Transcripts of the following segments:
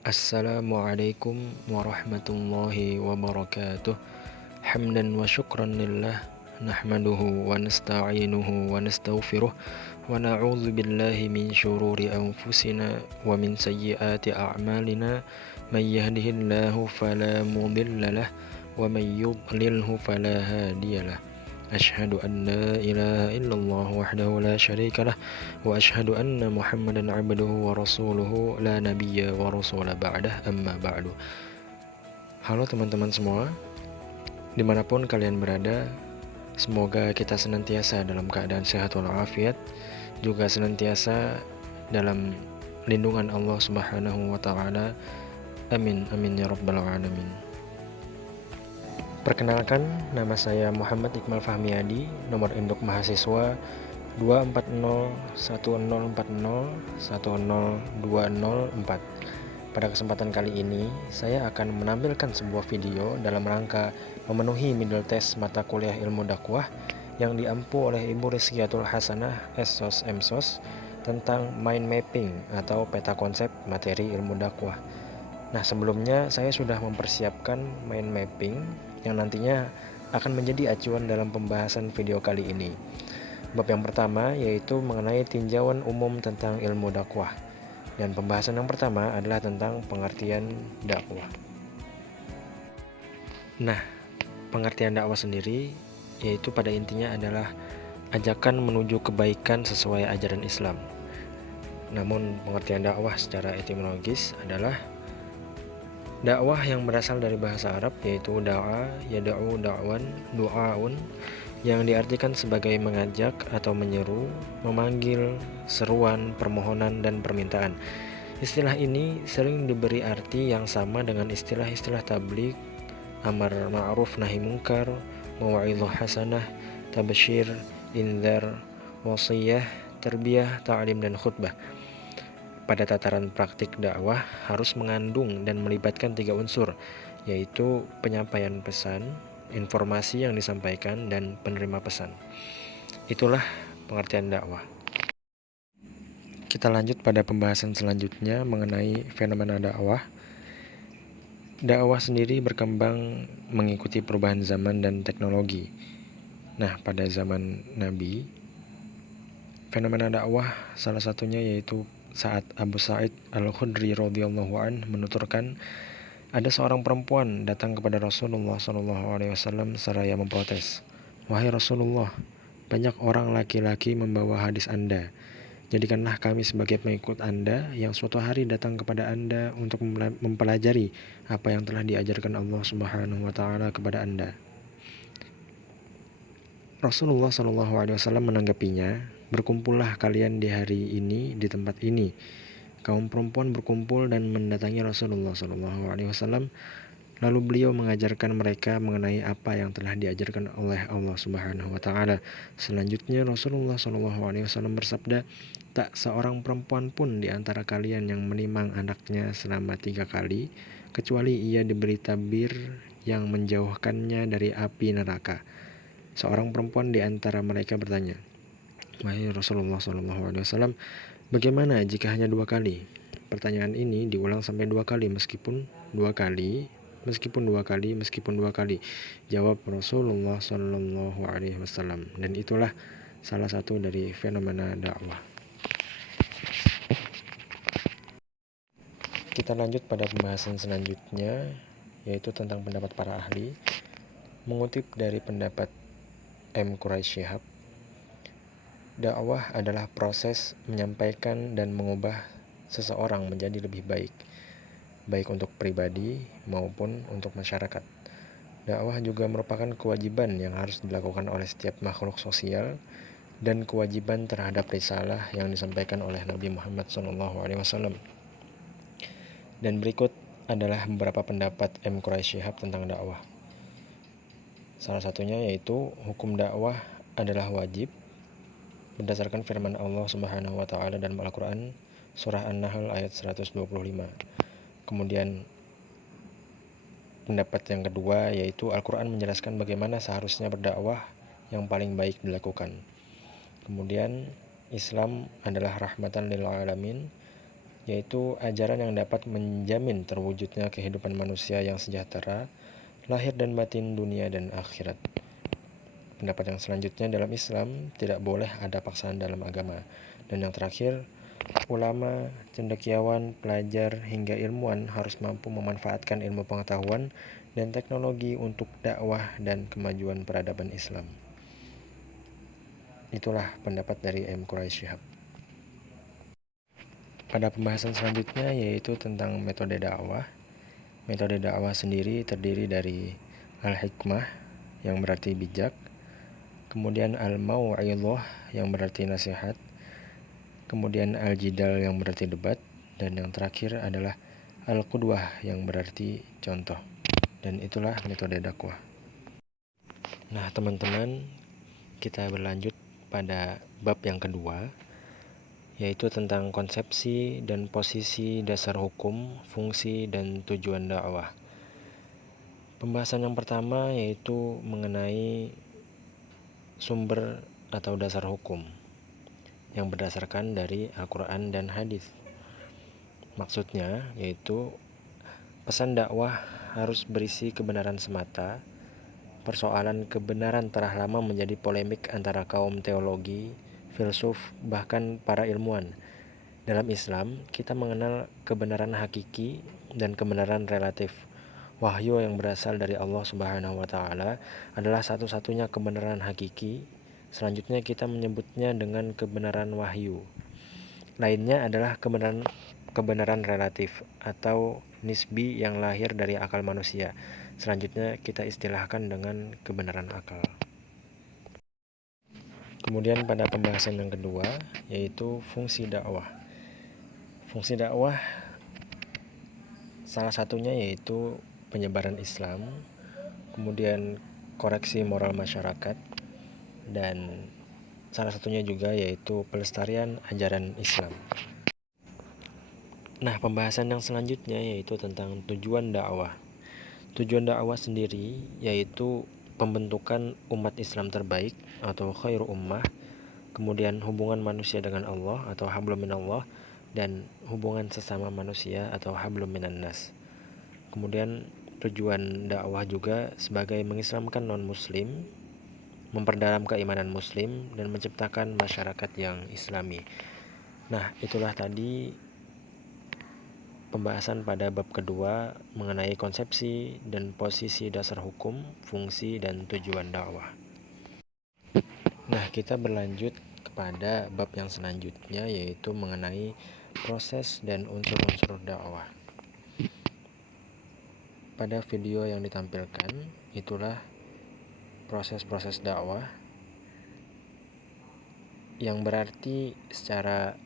Assalamualaikum warahmatullahi wabarakatuh. Hamdan wa syukran lillah, nahmaduhu wa nasta'inuhu wa nastaghfiruh wa na'udzu billahi min syururi anfusina wa min sayyiati a'malina. May yahdihillahu fala mudhillalah wa may yudlilhu fala hadiyalah. Asyhadu an la ilaha illallah wahdahu la syarikalah wa asyhadu anna Muhammadan abduhu wa rasuluhu la nabiyya wa rasula ba'dah, amma ba'du. Halo teman-teman semua, dimanapun kalian berada, semoga kita senantiasa dalam keadaan sehat walafiat, juga senantiasa dalam lindungan Allah Subhanahu wa taala. Amin amin ya rabbal alamin. Perkenalkan, nama saya Muhammad Iqmal Fahmiadi, nomor induk mahasiswa 2401040100204. Pada kesempatan kali ini, saya akan menampilkan sebuah video dalam rangka memenuhi middle test mata kuliah ilmu dakwah yang diampu oleh Ibu Rizkiatul Hasanah SSOS MSOS tentang mind mapping atau peta konsep materi ilmu dakwah. Nah, sebelumnya saya sudah mempersiapkan mind mapping yang nantinya akan menjadi acuan dalam pembahasan video kali ini. Bab yang pertama yaitu mengenai tinjauan umum tentang ilmu dakwah. Dan pembahasan yang pertama adalah tentang pengertian dakwah. Nah, pengertian dakwah sendiri yaitu pada intinya adalah ajakan menuju kebaikan sesuai ajaran Islam. Namun pengertian dakwah secara etimologis adalah dakwah yang berasal dari bahasa Arab yaitu da'a, yada'u, da'wan, du'aun, yang diartikan sebagai mengajak atau menyeru, memanggil, seruan, permohonan, dan permintaan. Istilah ini sering diberi arti yang sama dengan istilah-istilah tabligh, amar ma'ruf nahi munkar, mau'izah hasanah, tabasyir, indzar, wasiyah, tarbiyah, ta'lim, dan khutbah. Pada tataran praktik dakwah harus mengandung dan melibatkan 3 unsur, yaitu penyampaian pesan, informasi yang disampaikan, dan penerima pesan. Itulah pengertian dakwah. Kita lanjut pada pembahasan selanjutnya mengenai fenomena dakwah. Dakwah sendiri berkembang mengikuti perubahan zaman dan teknologi. Nah, pada zaman Nabi, fenomena dakwah salah satunya yaitu saat Abu Sa'id Al-Khudri radhiyallahu anhu menuturkan ada seorang perempuan datang kepada Rasulullah SAW seraya memprotes, "Wahai Rasulullah, banyak orang laki-laki membawa hadis Anda. Jadikanlah kami sebagai pengikut Anda yang suatu hari datang kepada Anda untuk mempelajari apa yang telah diajarkan Allah Subhanahu wa taala kepada Anda." Rasulullah SAW menanggapinya, "Berkumpullah kalian di hari ini di tempat ini." Kaum perempuan berkumpul dan mendatangi Rasulullah SAW. Lalu beliau mengajarkan mereka mengenai apa yang telah diajarkan oleh Allah Subhanahu wa taala. Selanjutnya Rasulullah SAW bersabda, "Tak seorang perempuan pun di antara kalian yang menimang anaknya selama 3 kali, kecuali ia diberi tabir yang menjauhkannya dari api neraka." Seorang perempuan di antara mereka bertanya, "Wahai Rasulullah SAW, bagaimana jika hanya 2 kali?" Pertanyaan ini diulang sampai 2 kali, meskipun 2 kali, meskipun 2 kali, meskipun 2 kali. Jawab Rasulullah SAW. Dan itulah salah satu dari fenomena dakwah. Kita lanjut pada pembahasan selanjutnya, yaitu tentang pendapat para ahli. Mengutip dari pendapat M. Quraish Shihab, dakwah adalah proses menyampaikan dan mengubah seseorang menjadi lebih baik, baik untuk pribadi maupun untuk masyarakat. Dakwah juga merupakan kewajiban yang harus dilakukan oleh setiap makhluk sosial dan kewajiban terhadap risalah yang disampaikan oleh Nabi Muhammad SAW. Dan berikut adalah beberapa pendapat M. Quraish Shihab tentang dakwah. Salah satunya yaitu hukum dakwah adalah wajib berdasarkan firman Allah Subhanahu wa taala dalam Al-Qur'an surah An-Nahl ayat 125. Kemudian pendapat yang kedua yaitu Al-Qur'an menjelaskan bagaimana seharusnya berdakwah yang paling baik dilakukan. Kemudian Islam adalah rahmatan lil alamin, yaitu ajaran yang dapat menjamin terwujudnya kehidupan manusia yang sejahtera, lahir dan batin, dunia dan akhirat. Pendapat yang selanjutnya, dalam Islam tidak boleh ada paksaan dalam agama. Dan yang terakhir, ulama, cendekiawan, pelajar, hingga ilmuwan harus mampu memanfaatkan ilmu pengetahuan dan teknologi untuk dakwah dan kemajuan peradaban Islam. Itulah pendapat dari M. Quraish Shihab. Pada pembahasan selanjutnya yaitu tentang metode dakwah. Metode dakwah sendiri terdiri dari al-hikmah yang berarti bijak, kemudian al-mau'idhah yang berarti nasihat, kemudian al-jidal yang berarti debat, dan yang terakhir adalah al-qudwah yang berarti contoh. Dan itulah metode dakwah. Nah teman-teman, kita berlanjut pada bab yang kedua, yaitu tentang konsepsi dan posisi dasar hukum, fungsi dan tujuan dakwah. Pembahasan yang pertama yaitu mengenai sumber atau dasar hukum yang berdasarkan dari Al-Quran dan hadis. Maksudnya yaitu pesan dakwah harus berisi kebenaran semata. Persoalan kebenaran telah lama menjadi polemik antara kaum teologi, filsuf, bahkan para ilmuwan. Dalam Islam, kita mengenal kebenaran hakiki dan kebenaran relatif. Wahyu yang berasal dari Allah Subhanahu wa Ta'ala adalah satu-satunya kebenaran hakiki. Selanjutnya kita menyebutnya dengan kebenaran wahyu. Lainnya adalah kebenaran relatif atau nisbi yang lahir dari akal manusia. Selanjutnya kita istilahkan dengan kebenaran akal. Kemudian pada pembahasan yang kedua yaitu fungsi dakwah. Fungsi dakwah salah satunya yaitu penyebaran Islam, kemudian koreksi moral masyarakat, dan salah satunya juga yaitu pelestarian ajaran Islam. Nah, pembahasan yang selanjutnya yaitu tentang tujuan dakwah. Tujuan dakwah sendiri yaitu pembentukan umat Islam terbaik atau khairu ummah, kemudian hubungan manusia dengan Allah atau hablum minallah, dan hubungan sesama manusia atau hablum minan nas. Kemudian tujuan dakwah juga sebagai mengislamkan non-muslim, memperdalam keimanan muslim, dan menciptakan masyarakat yang islami. Nah, itulah tadi pembahasan pada bab kedua mengenai konsepsi dan posisi dasar hukum, fungsi, dan tujuan dakwah. Nah, kita berlanjut kepada bab yang selanjutnya yaitu mengenai proses dan unsur-unsur dakwah. Pada video yang ditampilkan itulah proses-proses dakwah, yang berarti secara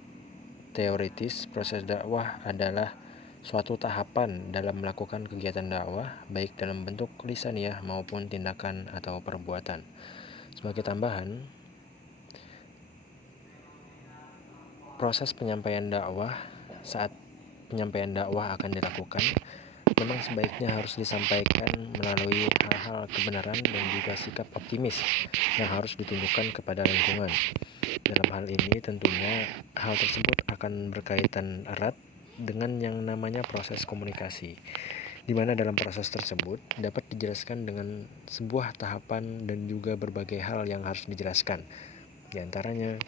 teoritis proses dakwah adalah suatu tahapan dalam melakukan kegiatan dakwah baik dalam bentuk lisaniyah maupun tindakan atau perbuatan. Sebagai tambahan, proses penyampaian dakwah, saat penyampaian dakwah akan dilakukan, memang sebaiknya harus disampaikan melalui hal-hal kebenaran dan juga sikap optimis yang harus ditunjukkan kepada lingkungan. Dalam hal ini tentunya hal tersebut akan berkaitan erat dengan yang namanya proses komunikasi, di mana dalam proses tersebut dapat dijelaskan dengan sebuah tahapan dan juga berbagai hal yang harus dijelaskan. Di antaranya,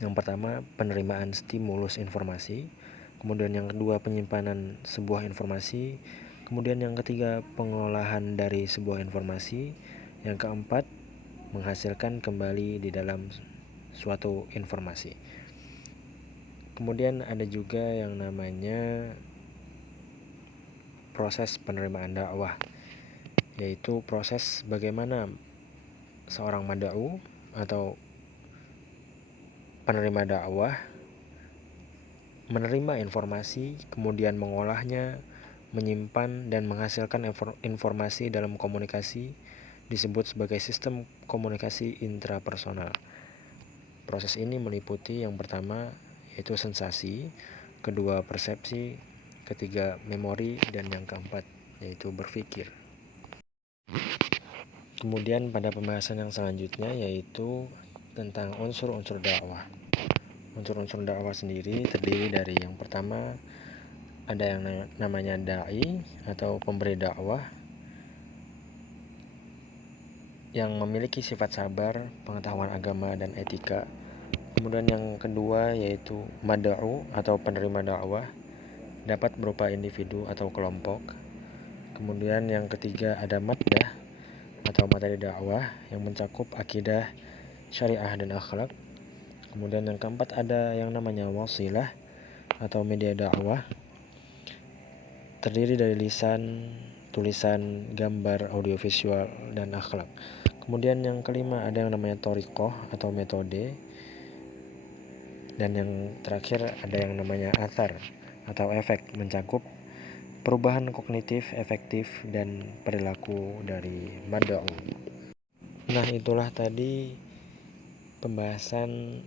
yang pertama penerimaan stimulus informasi, kemudian yang kedua penyimpanan sebuah informasi, kemudian yang ketiga pengolahan dari sebuah informasi, yang keempat menghasilkan kembali di dalam suatu informasi. Kemudian ada juga yang namanya proses penerimaan dakwah, yaitu proses bagaimana seorang mad'u atau penerima dakwah menerima informasi, kemudian mengolahnya, menyimpan dan menghasilkan informasi dalam komunikasi, disebut sebagai sistem komunikasi intrapersonal. Proses ini meliputi yang pertama yaitu sensasi, kedua persepsi, ketiga memori, dan yang keempat yaitu berpikir. Kemudian pada pembahasan yang selanjutnya yaitu tentang unsur-unsur dakwah. Unsur-unsur dakwah sendiri terdiri dari yang pertama ada yang namanya dai atau pemberi dakwah yang memiliki sifat sabar, pengetahuan agama dan etika. Kemudian yang kedua yaitu mad'u atau penerima dakwah, dapat berupa individu atau kelompok. Kemudian yang ketiga ada maddah atau materi dakwah yang mencakup akidah, syariah dan akhlak. Kemudian yang keempat ada yang namanya wasilah atau media dakwah, terdiri dari lisan, tulisan, gambar, audiovisual, dan akhlak. Kemudian yang kelima ada yang namanya thoriqoh atau metode. Dan yang terakhir ada yang namanya athar atau efek, mencakup perubahan kognitif, efektif, dan perilaku dari mad'u. Nah, itulah tadi pembahasan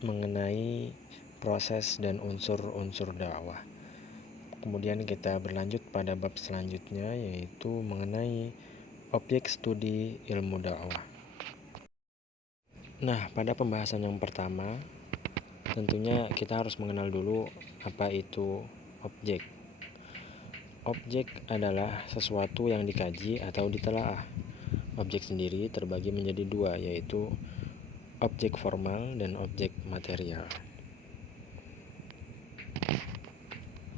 mengenai proses dan unsur-unsur dakwah. Kemudian kita berlanjut pada bab selanjutnya, yaitu mengenai objek studi ilmu dakwah. Nah, pada pembahasan yang pertama, tentunya kita harus mengenal dulu apa itu objek. Objek adalah sesuatu yang dikaji atau ditelaah. Objek sendiri terbagi menjadi dua, yaitu objek formal dan objek material.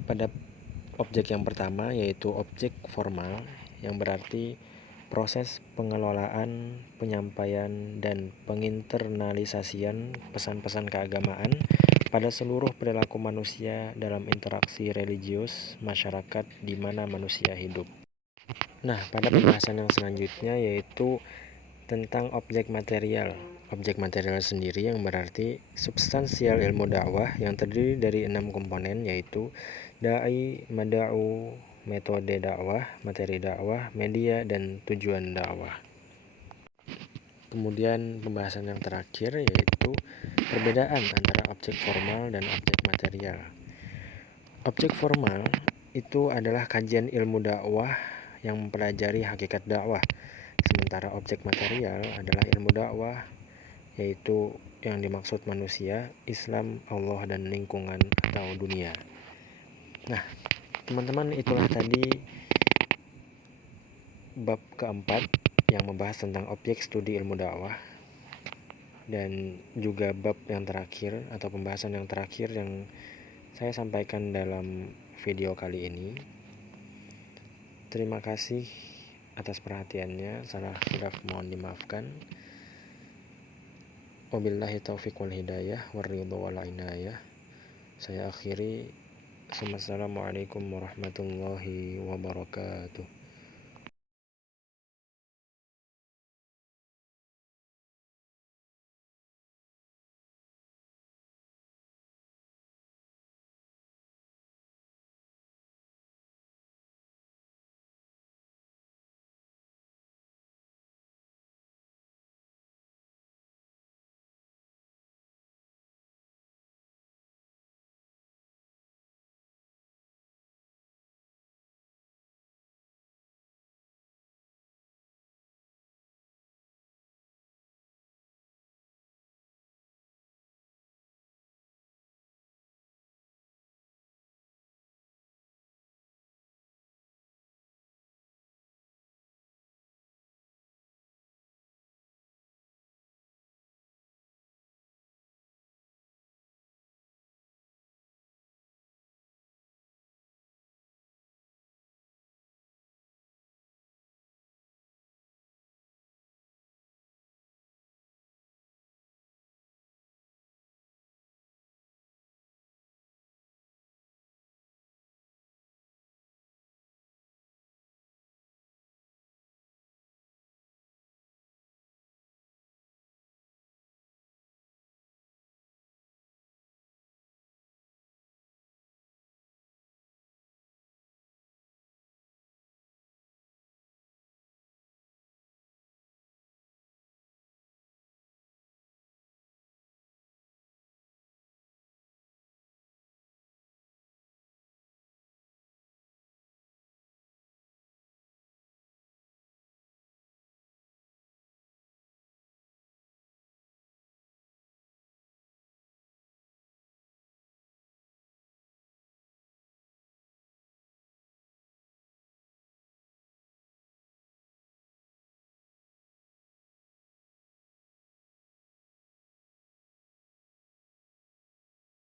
Pada objek yang pertama yaitu objek formal, yang berarti proses pengelolaan, penyampaian, dan penginternalisasian pesan-pesan keagamaan pada seluruh perilaku manusia dalam interaksi religius masyarakat di mana manusia hidup. Nah, pada pembahasan yang selanjutnya yaitu tentang objek material. Objek material sendiri yang berarti substansial ilmu dakwah yang terdiri dari 6 komponen, yaitu dai, mad'u, metode dakwah, materi dakwah, media, dan tujuan dakwah. Kemudian pembahasan yang terakhir yaitu perbedaan antara objek formal dan objek material. Objek formal itu adalah kajian ilmu dakwah yang mempelajari hakikat dakwah. Sementara objek material adalah ilmu dakwah, yaitu yang dimaksud manusia, Islam, Allah, dan lingkungan atau dunia. Nah, teman-teman, itulah tadi bab keempat yang membahas tentang objek studi ilmu dakwah, dan juga bab yang terakhir atau pembahasan yang terakhir yang saya sampaikan dalam video kali ini. Terima kasih atas perhatiannya. Salah hilaf mohon dimaafkan. Wabillahi taufiq wal hidayah warridha wal inayah. Saya akhiri. Assalamualaikum warahmatullahi wabarakatuh.